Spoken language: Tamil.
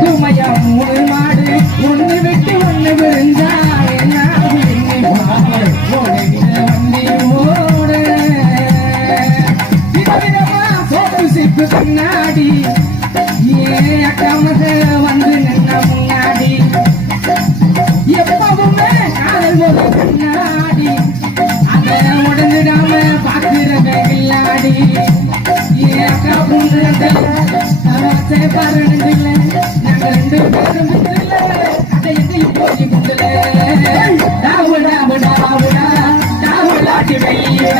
சுமையா 3 மாடு ஒண்ணு விட்டு ஒண்ணு விழுந்தா என்ன வண்டி ஓடு விதவிதமா சோப்பு சிப்பு கண்ணாடி ஏன் அக்காமக வந்து நின்ன முன்னாடி எப்பவுமே காதல் ஒரு கண்ணாடி அதை உடஞ்சிடாம பாக்குறவே கில்லாடி ஏன் அக்கா பூந்து பாருல நாங்க 2 பேரும் அதை எதையும் போய் குந்தல டாவுடாவுடாவுடா டாவுடாட்டி வையா